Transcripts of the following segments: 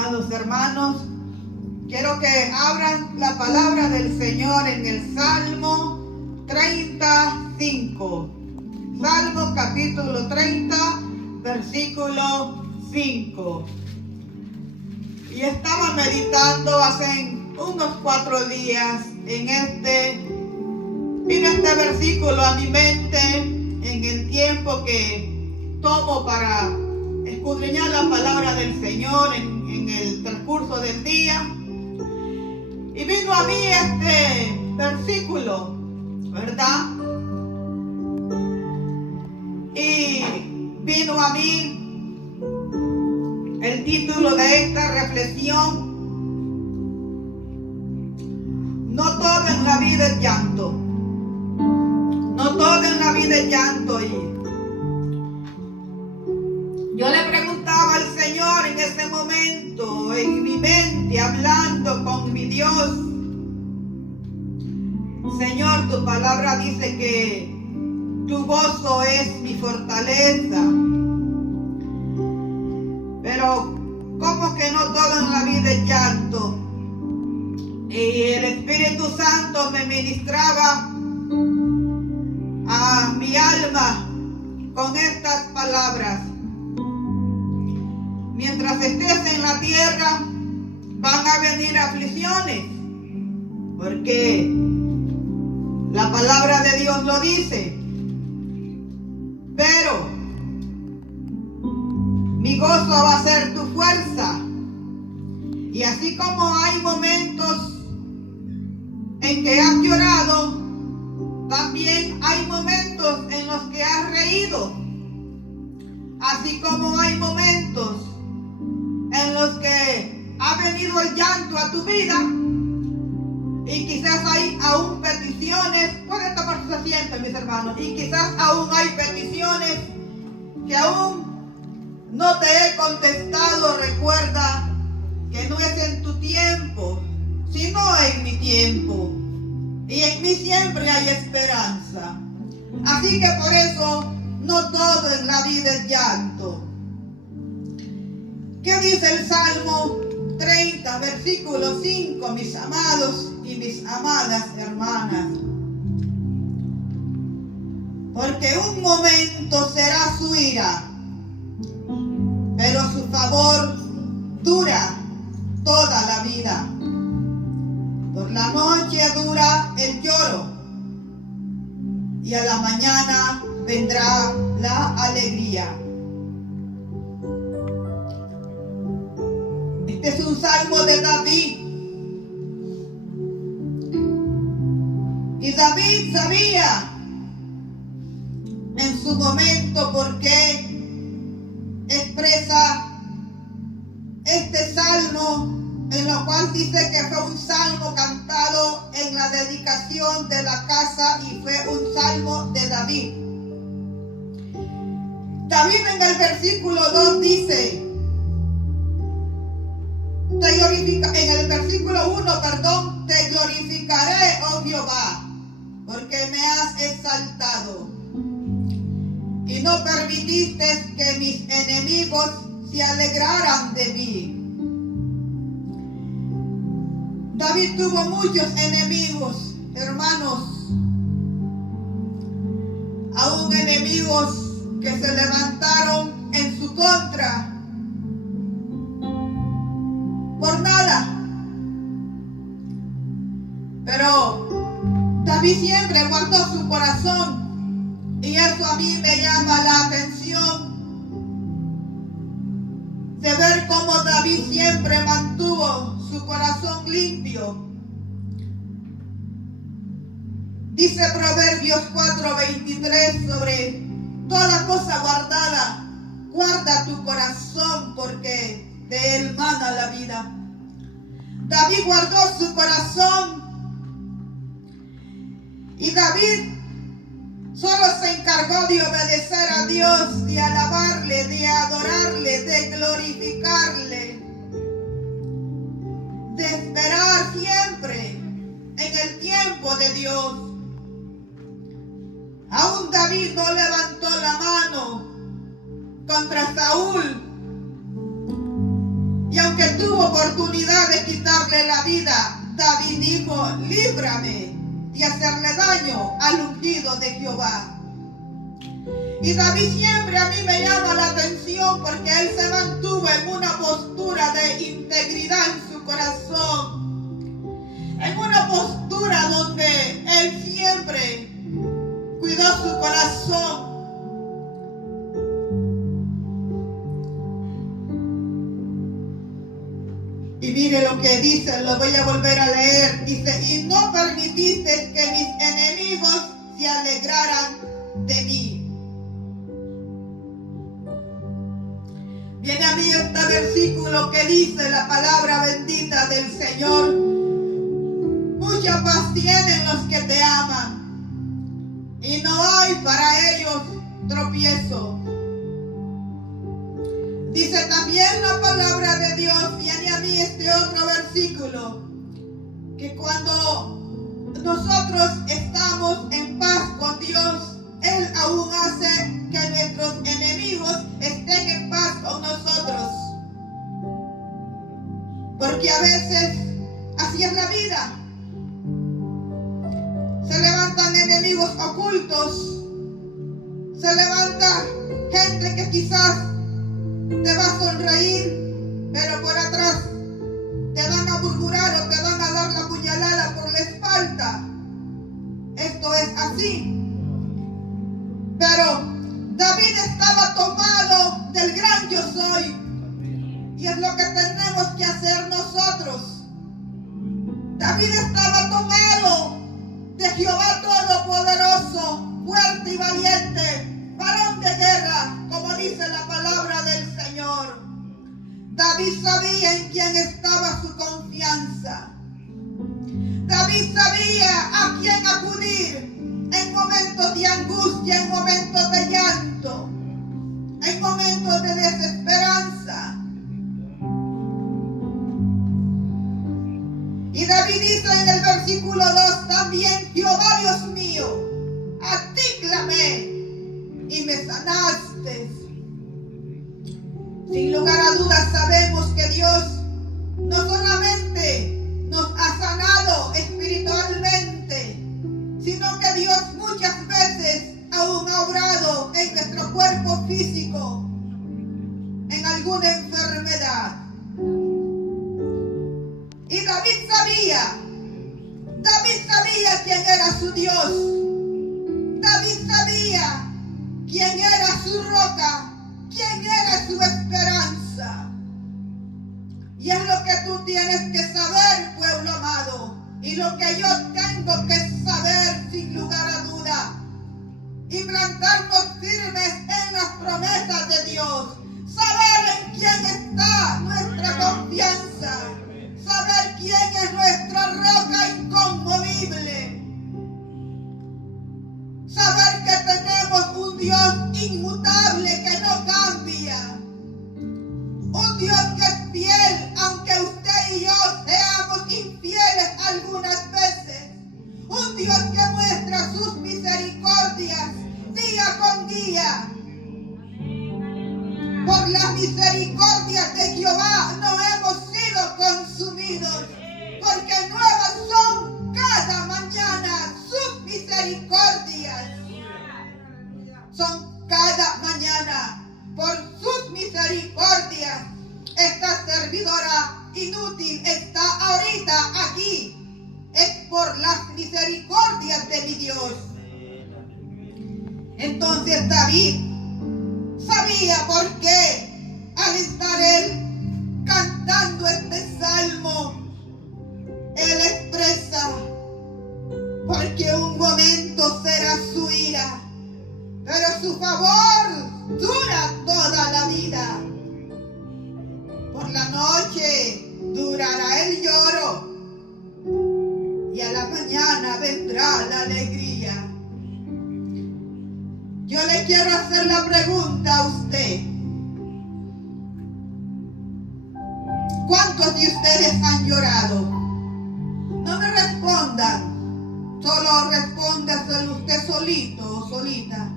amados hermanos, quiero que abran la palabra del Señor en el Salmo 35. Salmo capítulo 30, versículo 5. Y estaba meditando hace unos 4 días vino este versículo a mi mente en el tiempo que tomo para escudriñar la palabra del Señor en el transcurso del día. Y vino a mí este versículo, ¿verdad? Y vino a mí el título de esta reflexión: no todo en la vida es llanto. No todo en la vida es llanto. Y yo le preguntaba al Señor en ese momento, en mi mente, hablando con mi Dios: Señor, tu palabra dice que tu gozo es mi fortaleza. Pero ¿cómo que no todo en la vida es llanto? Y el Espíritu Santo me ministraba a mi alma con estas palabras: mientras estés en la tierra van a venir aflicciones, porque la palabra de Dios lo dice. Pero mi gozo va a ser tu fuerza. Y así como hay momentos en que has llorado, también hay momentos en los que has reído. Así como hay momentos en los que ha venido el llanto a tu vida, y quizás hay aún peticiones. Pueden tomar sus asientos, mis hermanos. Y quizás aún hay peticiones que aún no te he contestado. Recuerda que no es en tu tiempo, sino en mi tiempo. Y en mí siempre hay esperanza. Así que por eso no todo en la vida es llanto. ¿Qué dice el Salmo 30, versículo 5, mis amados y mis amadas hermanas? Porque un momento será su ira, pero su favor dura toda la vida. Por la noche dura el lloro, y a la mañana vendrá la alegría. Este es un salmo de David. Y David sabía en su momento por qué expresa este salmo, en lo cual dice que fue un salmo cantado en la dedicación de la casa y fue un salmo de David. David en el versículo 2 dice, en el versículo 1, te glorificaré, oh Jehová, porque me has exaltado y no permitiste que mis enemigos se alegraran de mí. David tuvo muchos enemigos, hermanos, aún enemigos que se levantaron en su contra por nada. Pero David siempre guardó su corazón, y eso a mí me llama la atención, de ver cómo David siempre mantuvo su corazón limpio. Dice Proverbios 4:23, sobre toda cosa guardada, guarda tu corazón, porque de él mana la vida. David guardó su corazón, y David solo se encargó de obedecer a Dios, de alabarle, de adorarle, de glorificarle, de esperar siempre en el tiempo de Dios. Aún David no levantó la mano contra Saúl, y aunque aunque tuvo oportunidad de quitarle la vida, David dijo: líbrame de hacerle daño al ungido de Jehová. Y David siempre a mí me llama la atención porque él se mantuvo en una postura de integridad en su corazón, en una postura donde él siempre cuidó su corazón. Y mire lo que dice, lo voy a volver a leer. Dice: y no permitiste que mis enemigos se alegraran de mí. Viene a mí este versículo que dice la palabra bendita del Señor: mucha paz tienen los que te aman, y no hay para ellos tropiezo. Dice también la palabra de Dios, viene a mí este otro versículo, que cuando nosotros estamos en paz con Dios, Él aún hace que nuestros enemigos estén en paz con nosotros. Porque a veces así es la vida. Se levantan enemigos ocultos. Se levanta gente que quizás te va a sonreír, pero por atrás te van a murmurar o te van a dar la puñalada por la espalda. Esto es así. Pero David estaba tomado del gran yo soy. Y es lo que tenemos que hacer nosotros. David estaba tomado de Jehová Todopoderoso, fuerte y valiente, varón de guerra, como dice la palabra del Señor. David sabía en quién estaba su confianza. David sabía a quién acudir en momentos de angustia, en momentos de llanto, en momentos de desesperanza. Y David dice en el versículo 2 también: Jehová Dios mío, a ti clamé y me sanaste. Sin lugar a dudas sabemos que Dios no solamente nos ha sanado espiritualmente, sino que Dios muchas veces aún ha obrado en nuestro cuerpo físico, en alguna enfermedad. Y David sabía quién era su Dios. David sabía quién era su roca, quién era su esperanza. Y es lo que tú tienes que saber, pueblo amado, y lo que yo tengo que saber sin lugar a duda, y plantarnos firmes en las promesas de Dios, saber en quién está nuestra confianza, saber quién es nuestra roca inconmovible, saber que tenemos un Dios inmutable que no cambia, un Dios que es fiel aunque usted y yo seamos infieles algunas veces, un Dios que muestra sus misericordias día con día. Por las misericordias de Jehová no hemos sido consumidos, porque nuevas son cada mañana sus misericordias. Son cada mañana. Por sus misericordias esta servidora inútil está ahorita aquí. Es por las misericordias de mi Dios. Entonces David sabía por qué al estar él cantando este salmo, él expresa: porque un momento será su ira, pero su favor dura toda la vida. Por la noche durará el lloro y a la mañana vendrá la alegría. Yo le quiero hacer la pregunta a usted: ¿cuántos de ustedes han llorado? No me respondan, solo respóndaselo usted solito o solita.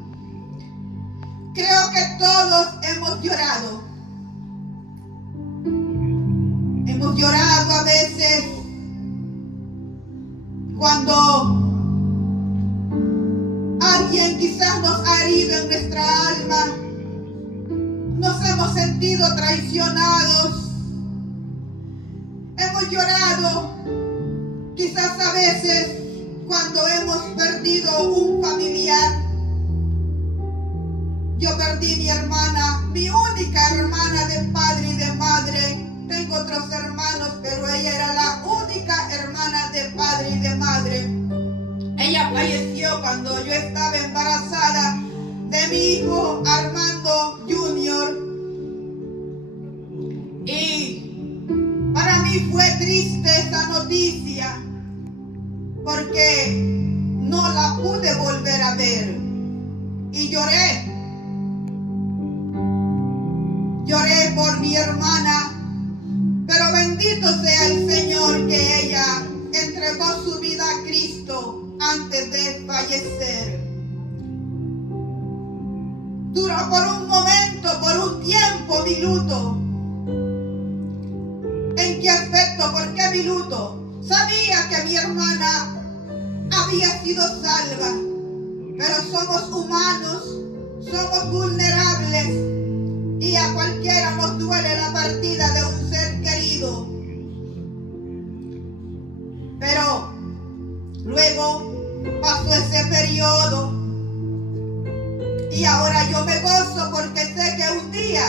Creo que todos hemos llorado. Hemos llorado a veces cuando alguien quizás nos ha herido en nuestra alma. Nos hemos sentido traicionados. Hemos llorado quizás a veces cuando hemos perdido un familiar. Yo perdí mi hermana, mi única hermana de padre y de madre. Tengo otros hermanos, pero ella era la única hermana de padre y de madre. Ella falleció cuando yo estaba embarazada de mi hijo Armando Jr. Y para mí fue triste esa noticia, porque no la pude volver a ver. Y lloré. Lloré por mi hermana, pero bendito sea el Señor que ella entregó su vida a Cristo antes de fallecer. Duró por un momento, por un tiempo mi luto. ¿En qué aspecto? ¿Por qué mi luto? Sabía que mi hermana había sido salva, pero somos humanos, somos vulnerables. Y a cualquiera nos duele la partida de un ser querido. Pero luego pasó ese periodo y ahora yo me gozo porque sé que un día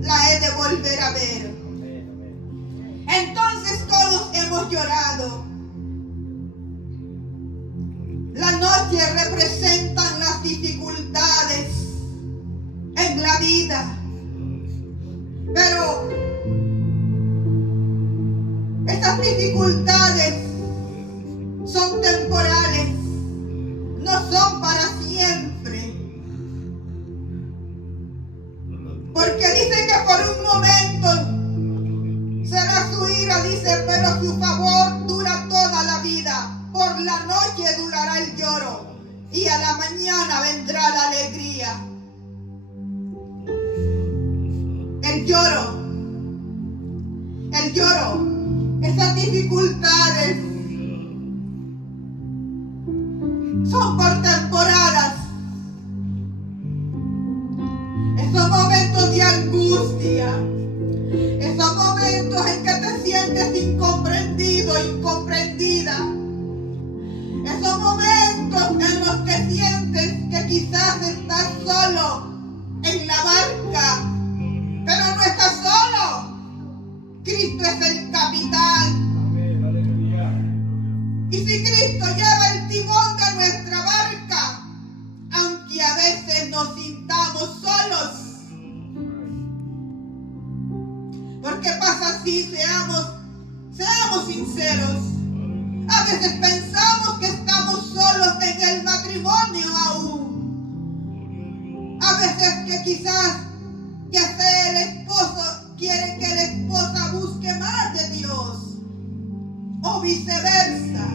la he de volver a ver. Entonces todos hemos llorado. La noche representan las dificultades en la vida. Pero estas dificultades son temporales, no son para siempre. Porque dice que por un momento será su ira, dice, pero su favor dura toda la vida. Por la noche durará el lloro y a la mañana vendrá la alegría. El lloro, esas dificultades son por temporadas. Esos momentos de angustia, esos momentos en que te sientes incomprendido, incomprendida, esos momentos en los que sientes que quizás estás solo en la barca. Pero no estás solo. Cristo es el capitán. Y si Cristo lleva el timón de nuestra barca, aunque a veces nos sintamos solos. Porque pasa así, seamos sinceros. A veces pensamos que estamos solos en el matrimonio aún. A veces que quizás ya sea el esposo quiere que la esposa busque más de Dios o viceversa.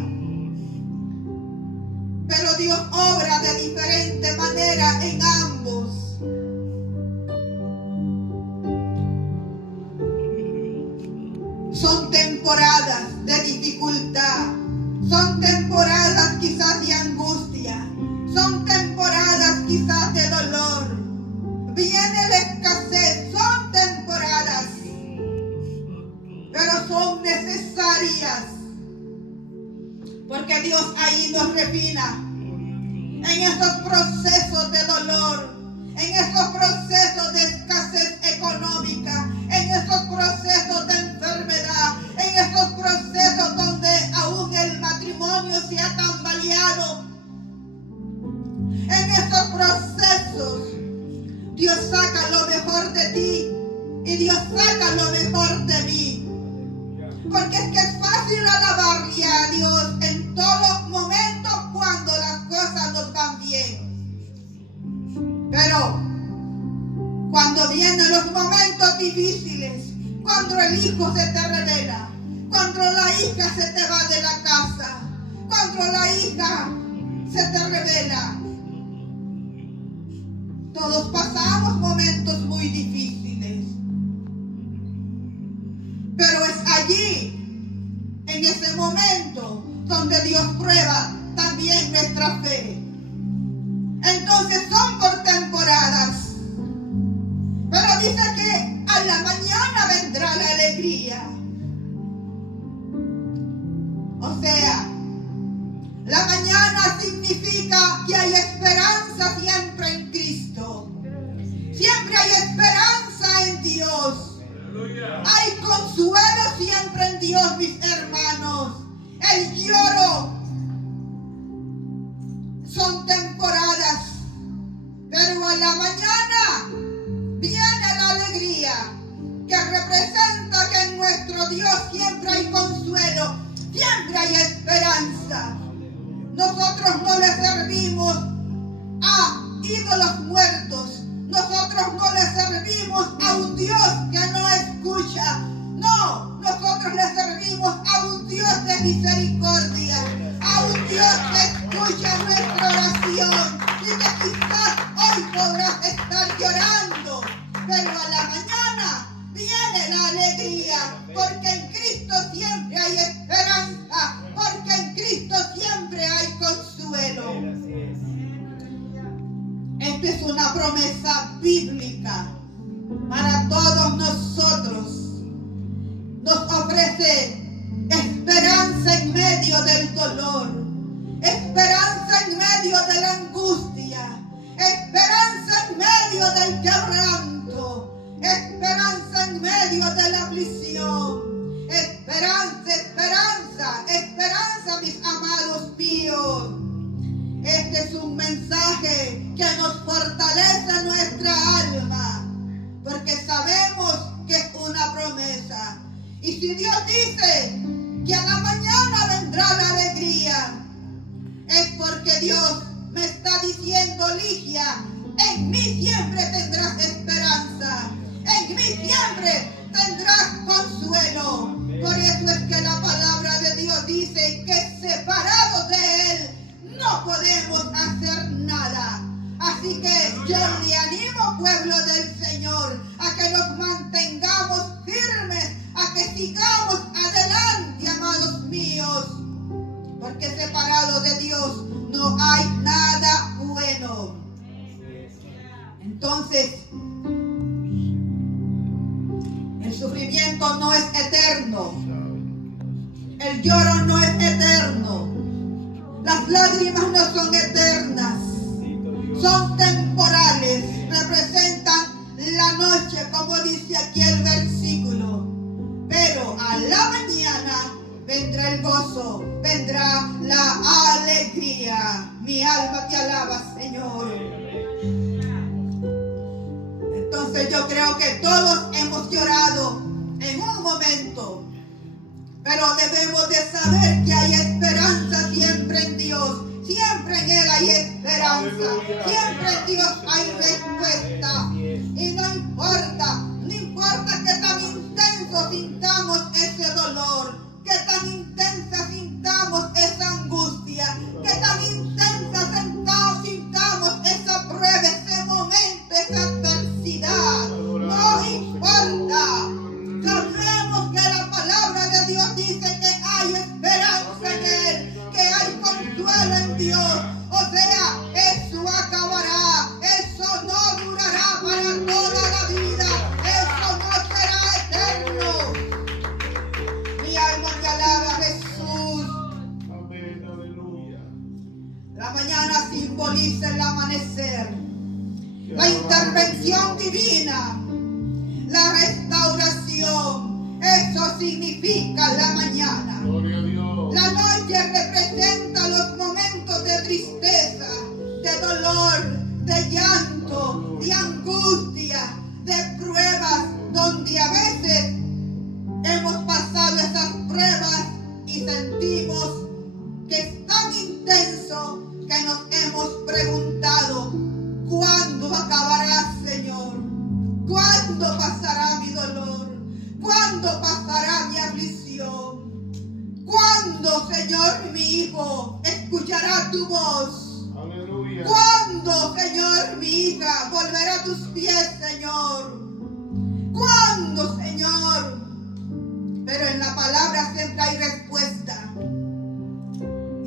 Pero Dios obra de diferente manera en ambos. Son temporadas de dificultad, son temporadas quizás de angustia, son temporadas quizás de dolor. Viene la escasez, son temporadas, pero son necesarias, porque Dios ahí nos refina en esos procesos de dolor, en esos procesos de escasez económica, en esos procesos de enfermedad, en esos procesos donde aún el matrimonio se ha tambaleado. En esos procesos Dios saca lo mejor de ti y Dios saca lo mejor de mí. Porque es que es fácil alabarle a Dios en todos momentos cuando las cosas nos van bien. Pero cuando vienen los momentos difíciles, cuando el hijo se te revela, cuando la hija se te va de la casa, cuando la hija se te revela, todos pasamos momentos muy difíciles, pero es allí, en ese momento donde Dios prueba también nuestra fe. Entonces son por temporadas. Pero dice que a la mañana vendrá la alegría. O sea, la mañana significa que hay esperanza siempre en Cristo. Siempre hay esperanza en Dios. Hay consuelo siempre en Dios, mis hermanos. El lloro son temporadas, pero a la mañana viene la alegría, que representa que en nuestro Dios siempre hay consuelo, siempre hay esperanza. Nosotros no le servimos a ídolos muertos. Nosotros no le servimos a un Dios que no escucha. No, nosotros le servimos a un Dios de misericordia, a un Dios que escucha nuestra oración. Y que quizás hoy podrás estar llorando, pero a la mañana viene la alegría, porque en Cristo siempre hay esperanza, porque en Cristo siempre hay consuelo. Esto es una promesa bíblica para todos nosotros. Nos ofrece esperanza en medio del dolor, esperanza en medio de la angustia, esperanza en medio del quebranto, esperanza en medio de la aflicción. Esperanza, esperanza, esperanza, mis amados míos. Este es un mensaje que nos fortalece nuestra alma, porque sabemos que es una promesa. Y si Dios dice que a la mañana vendrá la alegría, es porque Dios me está diciendo: Ligia, en mí siempre tendrás esperanza, en mí siempre tendrás consuelo. Por eso es que la palabra de Dios dice que separados de Él no podemos hacer nada. Así que yo le animo, pueblo del Señor, a que nos mantengamos firmes, a que sigamos adelante, amados míos, porque separado de Dios no hay nada bueno. Entonces, el sufrimiento no es eterno, el lloro no es eterno, las lágrimas no son eternas, son temporales, representan la noche, como dice aquí el versículo. Pero a la mañana vendrá el gozo, vendrá la alegría. Mi alma te alaba, Señor. Entonces yo creo que todos hemos llorado en un momento, pero debemos de saber que hay esperanza siempre en Dios. Siempre en Él hay esperanza, siempre en Dios hay respuesta. Y no importa que tan intenso sintamos ese dolor, que tan intensa sintamos esa angustia, que tan intensa sintamos esa prueba, ese momento, esa adversidad. No importa. Sabemos que la palabra de Dios dice que hay esperanza en Él, que hay consuelo en Dios. O sea, eso acabará, eso no durará para toda la vida, eso no será eterno. Mi alma te alaba, Jesús. Amén, aleluya. La mañana simboliza el amanecer, la intervención divina, la restauración. Eso significa la mañana. Gloria a Dios. La noche representa los momentos de tristeza, de dolor, de llanto, de angustia, de pruebas, donde a veces hemos pasado esas pruebas y sentimos que es tan intenso que nos hemos preguntado: ¿cuándo acabará, Señor? ¿Cuándo pasará mi dolor? ¿Cuándo pasará mi aflicción? ¿Cuándo, Señor, mi hijo escuchará tu voz? Aleluya. ¿Cuándo, Señor, mi hija volverá a tus pies, Señor? ¿Cuándo, Señor? pero en la palabra siempre hay respuesta.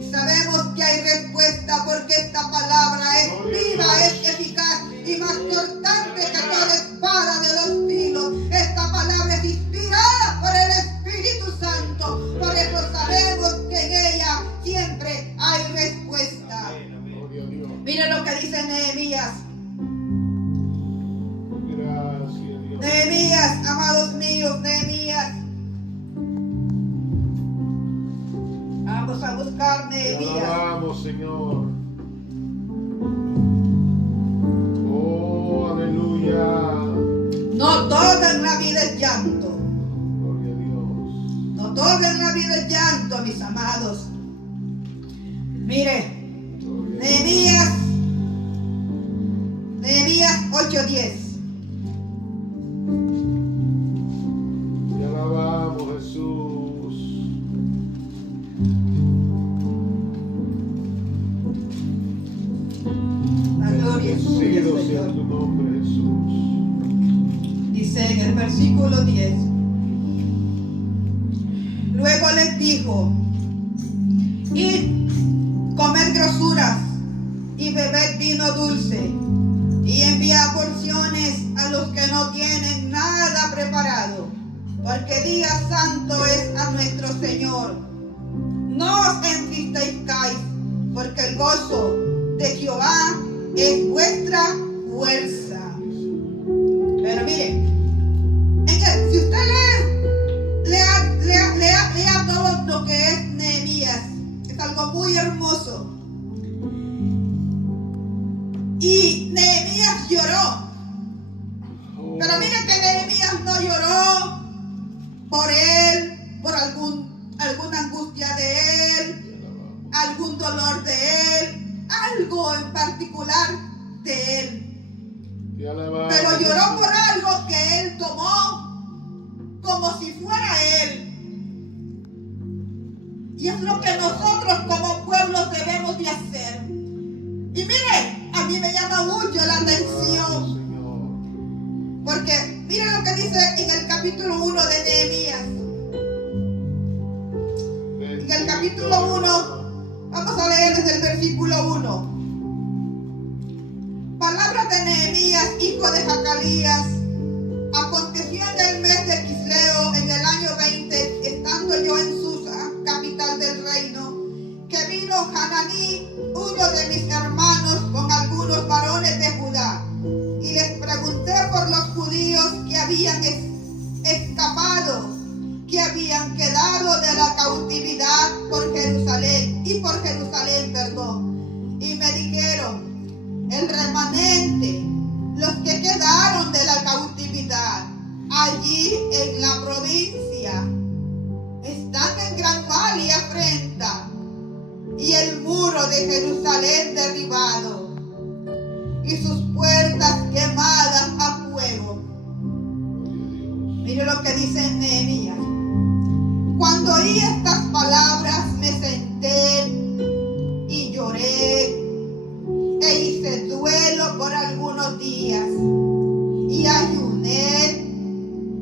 Y sabemos que hay respuesta porque esta palabra es viva, es eficaz y más cortante que toda espada de dos filos. Esta palabra es inspirada por el Espíritu Santo. Por eso sabemos que en ella siempre hay respuesta. Mire lo que dice Nehemías. Nehemías, amados míos, Nehemías. Vamos a buscar Nehemías. Vamos, Señor. Oh, aleluya. No todo en la vida es llanto. Gloria a Dios. No todo en la vida es llanto, mis amados. Mire, Nehemías 8:10. Te alabamos, Jesús. La gloria es tuya, Bendecido sea Señor. tu nombre, Jesús. Dice en el versículo 10. Luego les dijo: id, comed grosuras y bebed vino dulce, y enviad porciones a los que no tienen nada preparado, porque día santo es a nuestro Señor. No os entristezcáis, porque el gozo de Jehová es vuestra fuerza. Pero mire, si usted lea todo lo que es Nehemías, es algo muy hermoso. Y Nehemías lloró. Pero mire que Nehemías no lloró por él, por alguna angustia de él, algún dolor de él, algo en particular de él. Pero lloró por algo que él tomó como si fuera él. Y es lo que nosotros como pueblo debemos de hacer. Y mire, a mí me llama mucho la atención. Porque mire lo que dice en el capítulo 1 de Nehemías. En el capítulo 1, vamos a leer desde el versículo 1. Palabras de Nehemías, hijo de Jacalías. Aconteció en el mes de Quisleo, en el año 20, estando yo en Susa, capital del reino, que vino Hananí, uno de mis hermanos, con algunos varones de Judá, y les pregunté por los judíos que habían escapado, que habían quedado de la cautividad por Jerusalén, y me dijeron: el remanente, los que quedaron de la cautividad allí en la provincia, están en gran mal y afrenta, y el muro de Jerusalén derribado, y sus puertas quemadas a fuego. Mire lo que dice Nehemías. Cuando oí estas palabras me senté y lloré, e hice duelo por algunos días, y ayuné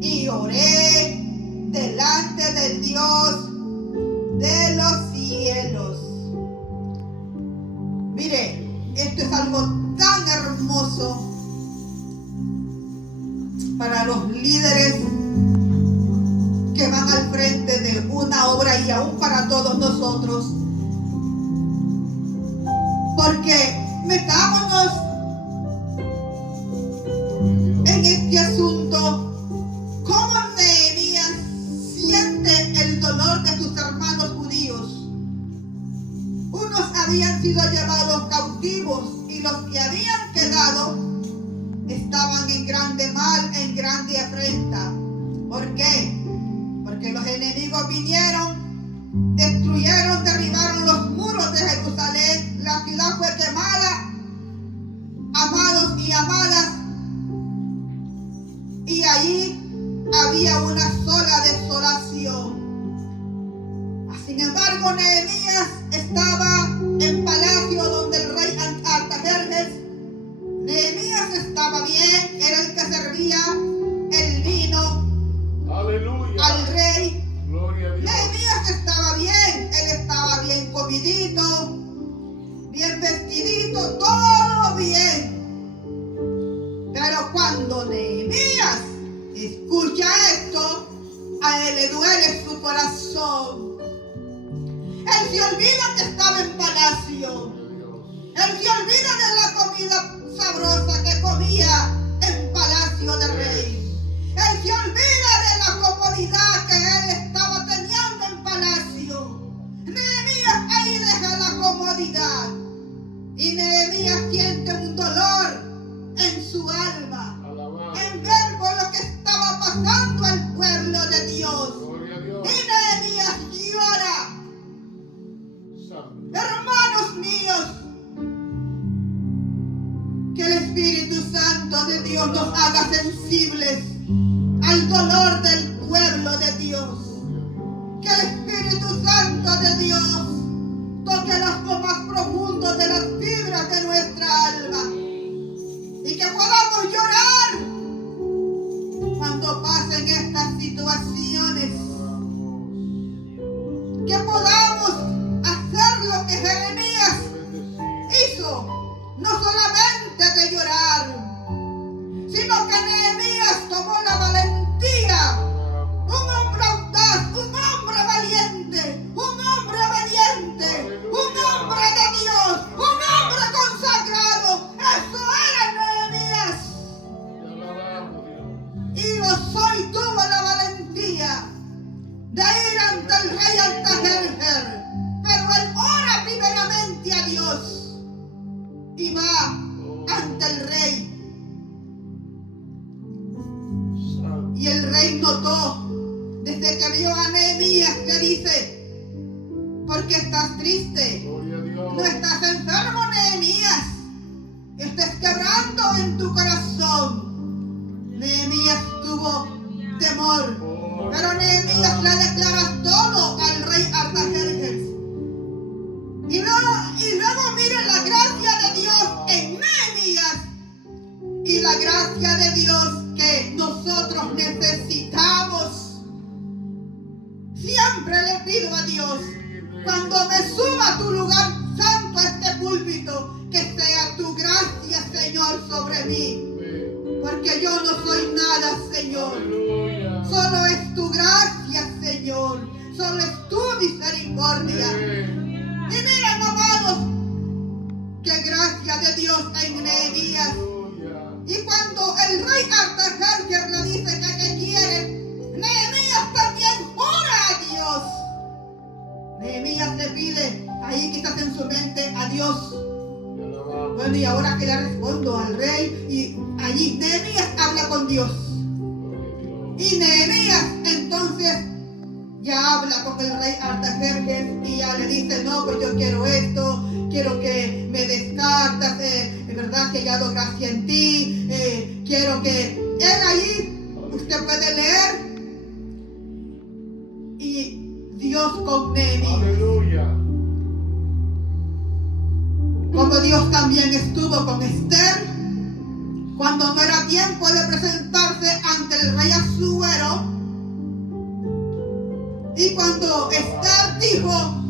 y oré delante del Dios de los cielos. Mire, esto es algo tan hermoso para los líderes que van al frente de una obra, y aún para todos nosotros, porque metámonos en este asunto. ¿Cómo Nehemías siente el dolor de sus hermanos judíos? Unos habían sido llevados cautivos, y los que habían quedado estaban en grande mal, en grande afrenta. ¿Por qué? Porque los enemigos vinieron, destruyeron, derribaron los muros de Jerusalén, la ciudad fue quemada, amados y amadas, y allí había una sola desolación. Sin embargo, Nehemías estaba en palacio donde el rey Artajerjes. Nehemías estaba bien, era el que servía el vino Aleluya. al rey, bien vestidito, todo bien. Pero cuando Nehemías escucha esto, a él le duele su corazón. Él se olvida que estaba en palacio. Él se olvida de la comida sabrosa que comía en palacio de rey. Él se olvida de la comodidad que él estaba teniendo en palacio. Nehemías ahí deja la comodidad. Y Nehemías siente un dolor en su alma, en ver por lo que estaba pasando al pueblo de Dios. Y Nehemías llora. Hermanos míos, que el Espíritu Santo de Dios nos haga sensibles al dolor del pueblo de Dios. Que el Espíritu Santo de Dios toque lo más profundo de las fibras de nuestra alma. Y que podamos llorar cuando pasen estas situaciones. Que podamos hacer lo que Jeremías hizo, no solamente de llorar, sino que Nehemías tomó la valentía. Un hombre audaz, un hombre valiente, un hombre obediente, un hombre de Dios, un hombre consagrado. Eso era Nehemías. Y Josué tuvo la valentía de ir ante el rey Artajerjes, pero él ora primeramente a Dios y va ante el rey. Y el rey notó, desde que vio a Nehemías, le dice: ¿por qué estás triste? No estás enfermo, Nehemías. Estás quebrando en tu corazón. Nehemías tuvo temor, pero Nehemías le declara todo al rey Artajerjes. Y luego miren la gracia de Dios en Nehemías y la gracia de Dios que nosotros necesitamos. Siempre le pido a Dios, cuando me suba a tu lugar santo, a este púlpito, que sea tu gracia, Señor, sobre mí. Porque yo no soy nada, Señor. Solo es tu gracia, Señor. Solo es tu misericordia. Y miren, amados, qué gracia de Dios en Nehemías. Y cuando el rey Artajerjes le dice que qué quiere, Nehemías también ora a Dios. Nehemías le pide, ahí quizás en su mente, a Dios. Bueno, y ahora que le respondo al rey, y allí Nehemías habla con Dios. Y Nehemías entonces ya habla con el rey Artajerjes y ya le dice: no, pues yo quiero esto, quiero que me des cartas, es verdad que he hallado gracia en ti, quiero que... Él allí, usted puede leer, y Dios con Nehemías. Aleluya. Como Dios también estuvo con Esther, cuando no era tiempo de presentarse ante el rey Asuero. Y cuando Esther dijo: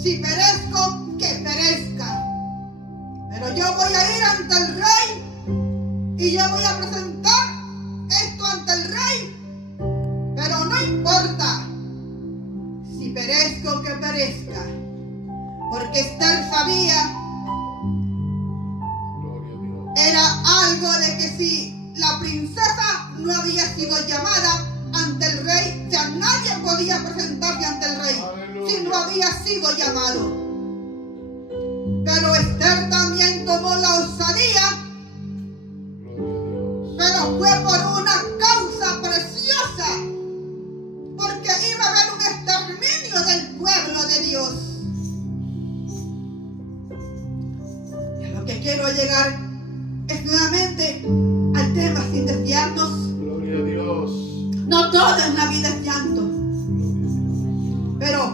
si perezco, que perezca, pero yo voy a ir ante el rey y yo voy a presentar esto ante el rey, pero no importa si perezco, que perezca, porque Esther sabía, era algo de que si la princesa no había sido llamada ante el rey, ya nadie podía presentarse ante el rey. Aleluya. Si no había sido llamado. Pero Esther también tomó la osadía, pero fue por una causa preciosa, porque iba a haber un exterminio del pueblo de Dios. Y a lo que quiero llegar es nuevamente al tema, sin desviarnos. Gloria a Dios. No todo en la vida es llanto. Pero,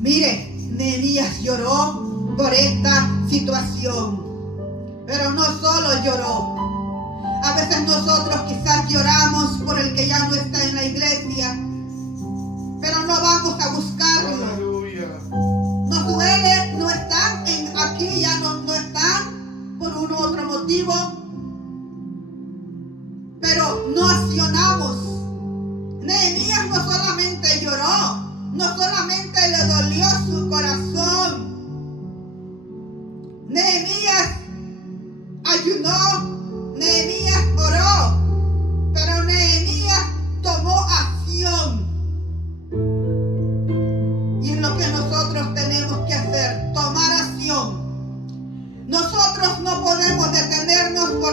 mire, Nehemías lloró por esta situación. Pero no solo lloró. A veces nosotros quizás lloramos por el que ya no está en la iglesia, pero no vamos a buscarlo. Aleluya. Nos duele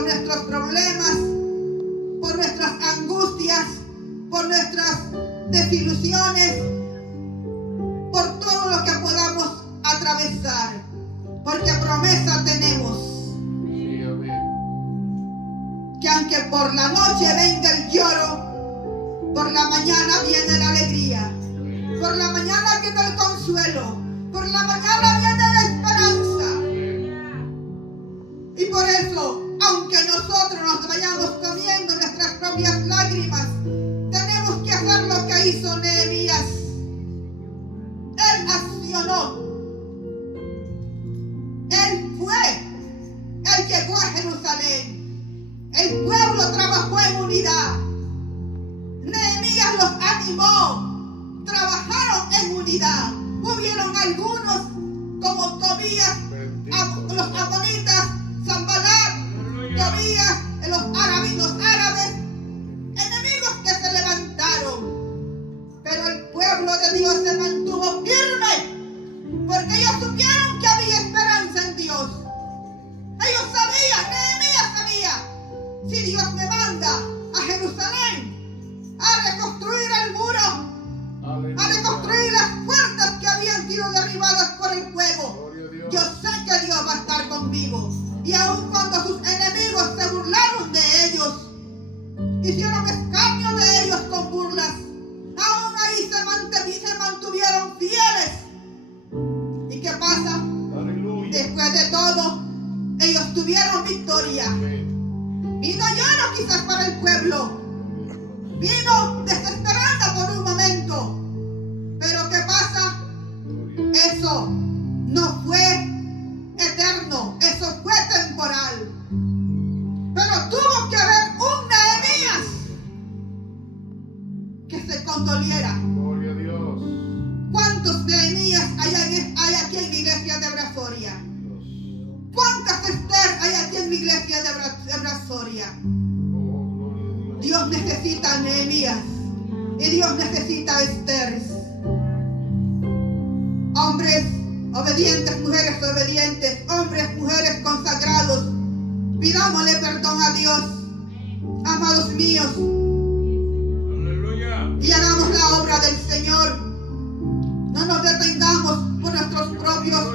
por nuestros problemas, por nuestras angustias, por nuestras desilusiones, por todo lo que podamos atravesar, porque promesa tenemos. Sí, amén. Que aunque por la noche venga el lloro, por la mañana viene la alegría, por la mañana viene el consuelo, por la mañana viene la esperanza. Y por eso, aunque nosotros nos vayamos comiendo nuestras propias lágrimas, tenemos que hacer lo que hizo Nehemías. Él accionó. Él fue. Él llegó a Jerusalén. El pueblo trabajó en unidad. Nehemías los animó. Trabajaron en unidad. Hubieron algunos como Tobías, los amonitas, Sanbalat, Tobías, los árabes, enemigos que se levantaron. Pero el pueblo de Dios se mantuvo firme, porque ellos supieron que había esperanza en Dios. Ellos sabían, Nehemías sabía, si Dios me manda a Jerusalén a reconstruir el muro, a reconstruir las puertas que habían sido derribadas por el fuego, yo sé que Dios va a estar conmigo. Y aun cuando sus enemigos se burlaron de ellos, hicieron escarnio de ellos con burlas, aún ahí se mantuvieron fieles. ¿Y qué pasa? Aleluya. Después de todo, ellos tuvieron victoria. Vino lloro quizás para el pueblo, vino desesperanza por un momento, pero ¿qué pasa? Eso no fue eterno, eso fue temporal. Pero tuvo que haber un Nehemías que se condoliera. Gloria a Dios. ¿Cuántos Nehemías hay aquí en la iglesia de Brazoria? ¿Cuántas Esther hay aquí en la iglesia de Brazoria? Oh, gloria a Dios. Dios necesita a Nehemías y Dios necesita a Esther. Hombres obedientes, mujeres obedientes, hombres, mujeres consagrados, pidámosle perdón a Dios, amados míos. Aleluya. Y hagamos la obra del Señor. No nos detengamos por nuestros propios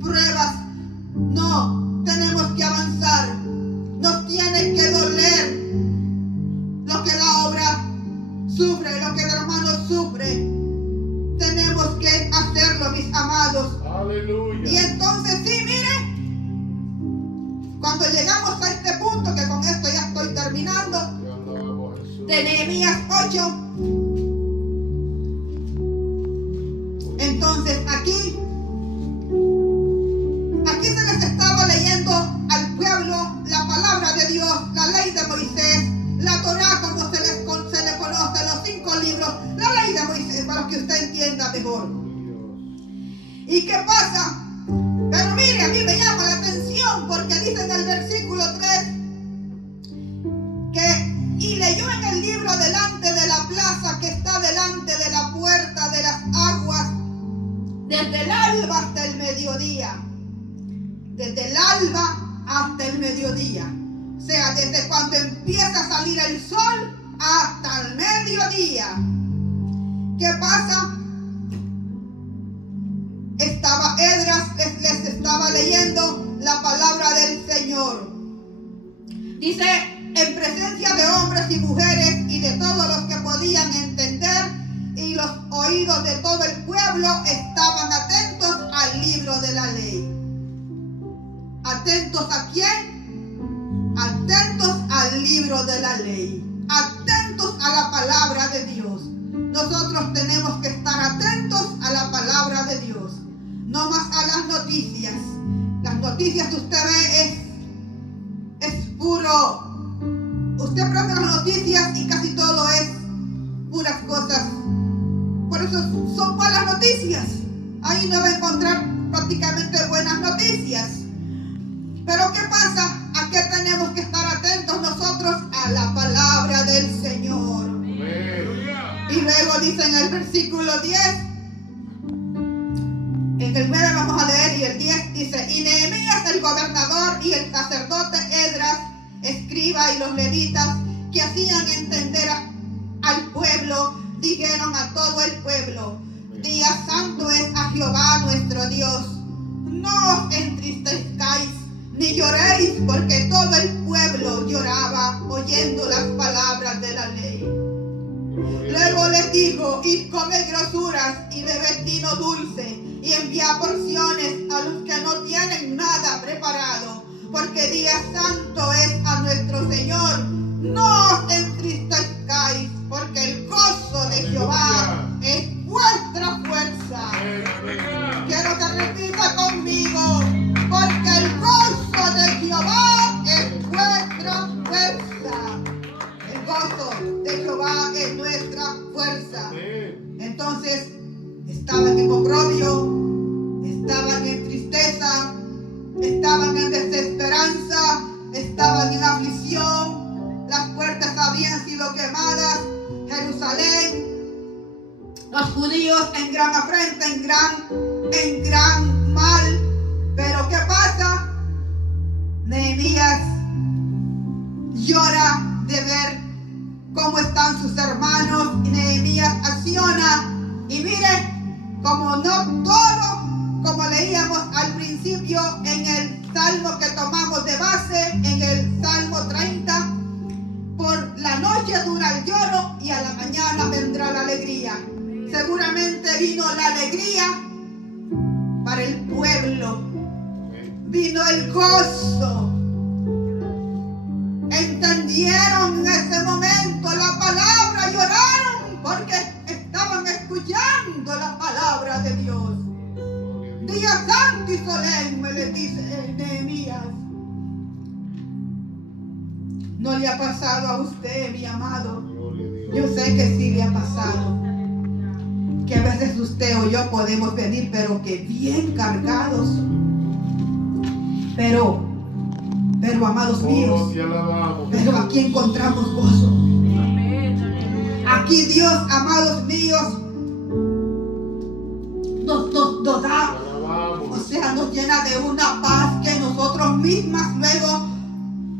pruebas. No, tenemos que avanzar. Nos tiene que doler lo que la obra sufre, lo que el hermano sufre. Tenemos que hacerlo, mis amados. Aleluya. Y entonces sí, mire, cuando llegamos a este punto, que con esto ya estoy terminando, Te alabamos, Jesús. de Nehemías 8. Entonces aquí se les estaba leyendo al pueblo la palabra de Dios, la ley de Moisés, la Torá, como se le conoce, los 5 libros, la ley de Moisés, para que usted entienda mejor. ¿Y qué pasa? Pero mire, a mí me llama la atención porque dice en el versículo 3 que y leyó en el libro delante de la plaza que está delante de la puerta de las aguas, desde el alba hasta el mediodía. Desde el alba hasta el mediodía. O sea, desde cuando empieza a salir el sol hasta el mediodía. ¿Qué pasa? Estaba Esdras, les estaba leyendo la palabra del Señor. Dice, en presencia de hombres y mujeres y de todos los que podían entender, y los oídos de todo el pueblo estaban atentos al libro de la ley. ¿Atentos a quién? Atentos al libro de la ley. Atentos a la palabra de Dios. Nosotros tenemos que estar atentos a la palabra de Dios. No más a las noticias. Las noticias que usted ve es puro. Usted prende las noticias y casi todo es puras cosas. Por eso son malas noticias. Ahí no va a encontrar prácticamente buenas noticias. Pero ¿qué pasa? ¿A qué tenemos que estar atentos nosotros? A la palabra del Señor. Y luego dice en el versículo 10, en el 9 vamos a leer y el 10 dice, y Nehemías el gobernador y el sacerdote Esdras escribas y los levitas que hacían entender al pueblo, dijeron a todo el pueblo: día santo es a Jehová nuestro Dios. No os entristezcáis ni lloréis, porque todo el pueblo lloraba oyendo las palabras de la ley. Luego les dijo: id, comed grosuras y bebed vino dulce, y enviad porciones a los que no tienen nada preparado, porque día santo es a nuestro Señor. No os entristezcáis, porque el gozo de Jehová es vuestra fuerza. Quiero que repita conmigo: porque el gozo de Jehová es vuestra fuerza. El gozo de Jehová es nuestra fuerza. Entonces estaban en oprobio, estaban en tristeza, estaban en desesperanza, estaban en aflicción. Las puertas habían sido quemadas. Jerusalén, los judíos en gran afrenta, en gran mal. Pero ¿qué pasa? Nehemías llora de ver cómo están sus hermanos, y Nehemías acciona. Y mire, como no todo, como leíamos al principio en el salmo que tomamos de base, en el Salmo 30, por la noche dura el lloro y a la mañana vendrá la alegría. Seguramente vino la alegría para el pueblo, vino el gozo. Entendieron en ese momento la palabra, lloraron porque estaban escuchando la palabra de Dios. Día santo y solemne, le dice Nehemías. ¿No le ha pasado a usted, mi amado? Yo sé que sí le ha pasado. Que a veces usted o yo podemos venir, pero que bien cargados. Pero amados míos, pero aquí encontramos gozo. Aquí Dios, amados míos, nos da, o sea, nos llena de una paz que nosotros mismas luego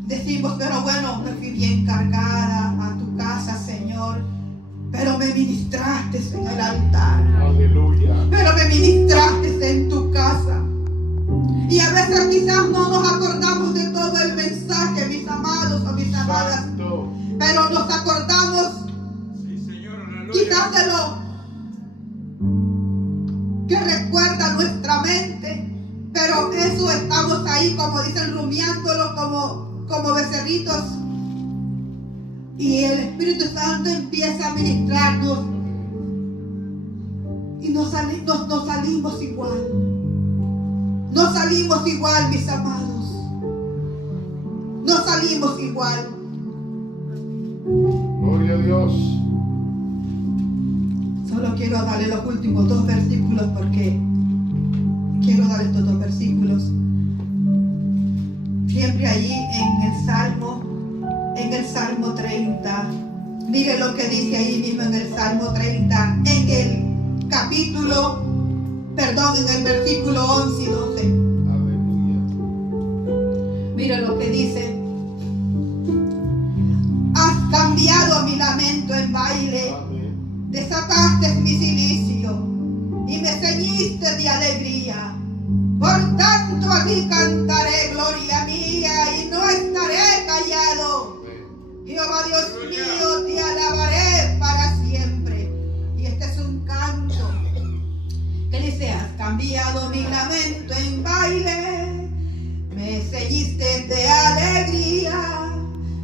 decimos: pero bueno, me fui bien cargada a tu casa, Señor, pero me ministraste en el altar. Aleluya. Pero me ministraste en tu casa. Y a veces quizás no nos acordamos de todo el mensaje, mis amados o mis amadas. Santo. Pero nos acordamos, Sí, Señor, aleluya. quizás de lo que recuerda nuestra mente. Pero eso estamos ahí, como dicen, rumiándolo como becerritos. Y el Espíritu Santo empieza a ministrarnos. Y nos salimos igual. No salimos igual, mis amados. No salimos igual. Gloria a Dios. Solo quiero darle los últimos 2 versículos porque quiero dar estos 2 versículos. Siempre allí en el Salmo 30. Mire lo que dice ahí mismo en el Salmo 30, en el versículo 11 y 12. Aleluya. Mira lo que dice: has cambiado mi lamento en baile, Amén. desataste mi cilicio y me ceñiste de alegría. Por tanto a ti cantaré, gloria mía, y no estaré callado. Jehová Dios mío, te alabaré para siempre. Y este es un canto que dice: has cambiado mi lamento en baile, me ceñiste de alegría.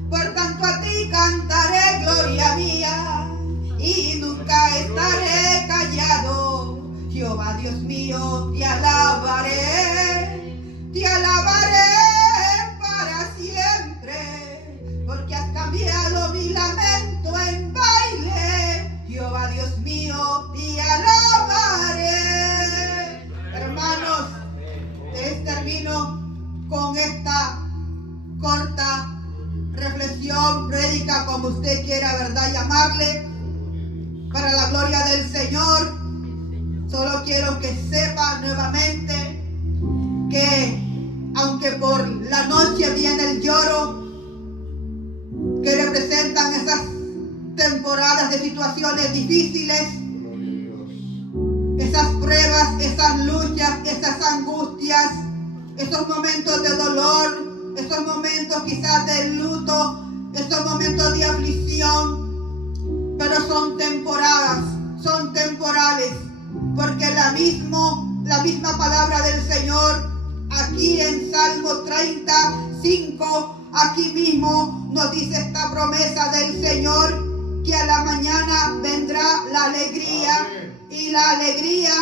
Por tanto a ti cantaré, gloria mía, y nunca estaré callado. Jehová Dios mío, te alabaré para siempre, porque has cambiado mi lamento en baile. Jehová Dios mío, te alabaré. Hermanos, termino con esta corta reflexión, prédica, como usted quiera, ¿verdad?, llamarle, para la gloria del Señor. Solo quiero que sepa nuevamente que aunque por la noche viene el lloro, temporadas de situaciones difíciles, Gloria a Dios. esas pruebas, esas luchas, esas angustias, esos momentos de dolor, esos momentos quizás de luto, esos momentos de aflicción, pero son temporadas, son temporales, porque la misma palabra del Señor aquí en Salmo 35, aquí mismo nos dice esta promesa del Señor, que a la mañana vendrá la alegría. Amén. Y la alegría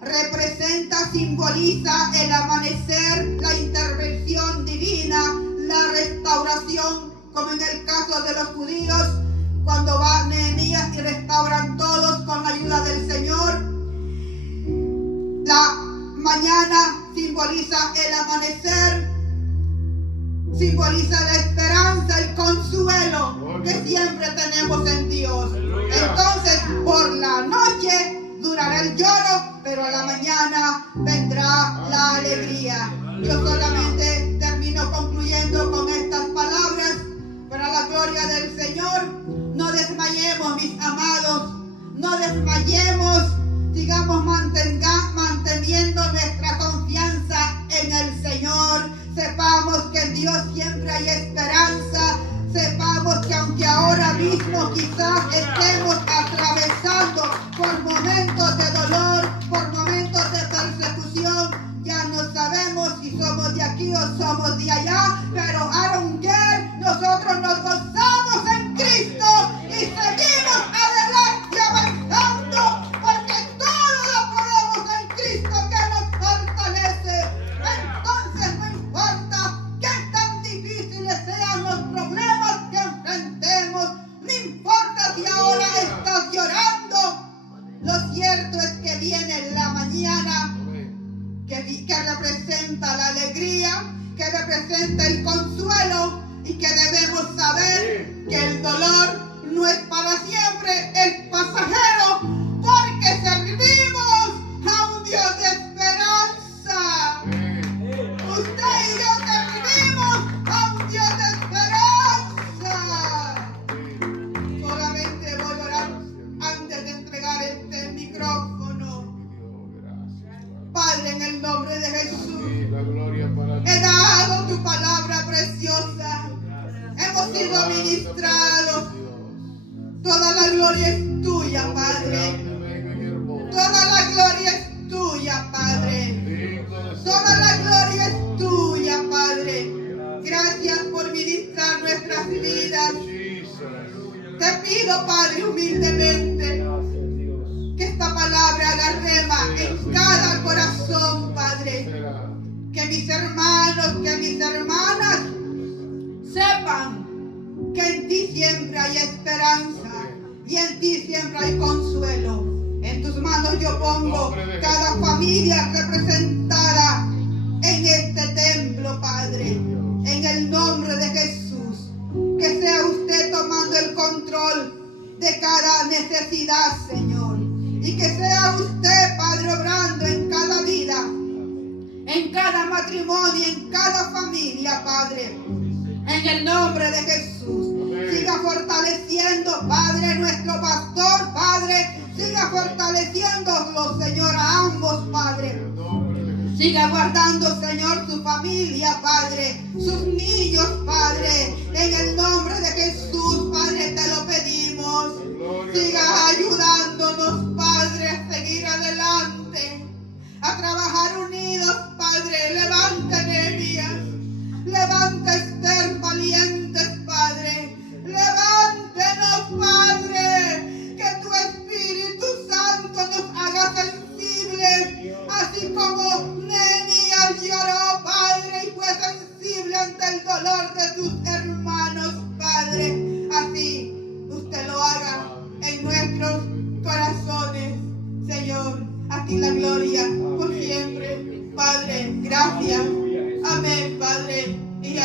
representa, simboliza el amanecer, la intervención divina, la restauración, como en el caso de los judíos, cuando va Nehemías y restauran todos con la ayuda del Señor. La mañana simboliza el amanecer, simboliza la esperanza, el consuelo que siempre tenemos en Dios. Entonces, por la noche durará el lloro, pero a la mañana vendrá la alegría. Yo solamente termino concluyendo con estas palabras para la gloria del Señor. No desmayemos, mis amados, no desmayemos, sigamos manteniendo nuestra confianza en el Señor. Sepamos que en Dios siempre hay esperanza. Sepamos que aunque ahora mismo quizás estemos atravesando por momentos de dolor, por momentos de persecución, ya no sabemos si somos de aquí o somos de allá, pero aunque nosotros nos gozamos en Cristo y seguimos adelante avanzando, porque todo lo podemos en Cristo que nos fortalece. Entonces no importa qué tan difíciles sean los problemas que enfrentemos, no importa si ahora estás llorando, lo cierto es que viene la mañana que representa la alegría, que representa el consuelo, y que debemos saber que el dolor no es para siempre, es pasajero, porque servimos a un Dios de esperanza. Usted y yo servimos a un Dios de esperanza. Solamente voy a orar antes de entregar este micrófono. Padre, en el nombre de Jesús, La gloria para ti. he dado tu palabra preciosa. Hemos sido ministrados. Toda la gloria es tuya, Padre. Toda la gloria es tuya, Padre. Toda la gloria es tuya, Padre. Gracias por ministrar nuestras vidas. Te pido, Padre, humildemente, que esta palabra haga rema en cada corazón, Padre. Que mis hermanos, que mis hermanas sepan que en ti siempre hay esperanza y en ti siempre hay consuelo. En tus manos yo pongo cada familia representada en este templo, Padre. En el nombre de Jesús, que sea usted tomando el control de cada necesidad, Señor. Y que sea usted, Padre, obrando en cada vida, en cada matrimonio, en cada familia, Padre. En el nombre de Jesús. Siga fortaleciendo, Padre, nuestro pastor, Padre. Siga fortaleciéndolo, Señor, a ambos, Padre. Siga guardando, Señor, su familia, Padre. Sus niños, Padre. En el nombre de Jesús, Padre, te lo pedimos. Siga ayudándonos, Padre, a seguir adelante. A trabajar unidos, Padre. Levanta Nehemías. Levanta Esther, valientes, Padre. Levántenos, Padre. Que tu Espíritu Santo nos haga sensibles. Así como Nehemías lloró, Padre, y fue sensible ante el dolor de sus hermanos, Padre. Así usted lo haga en nuestros corazones, Señor. A ti la gloria.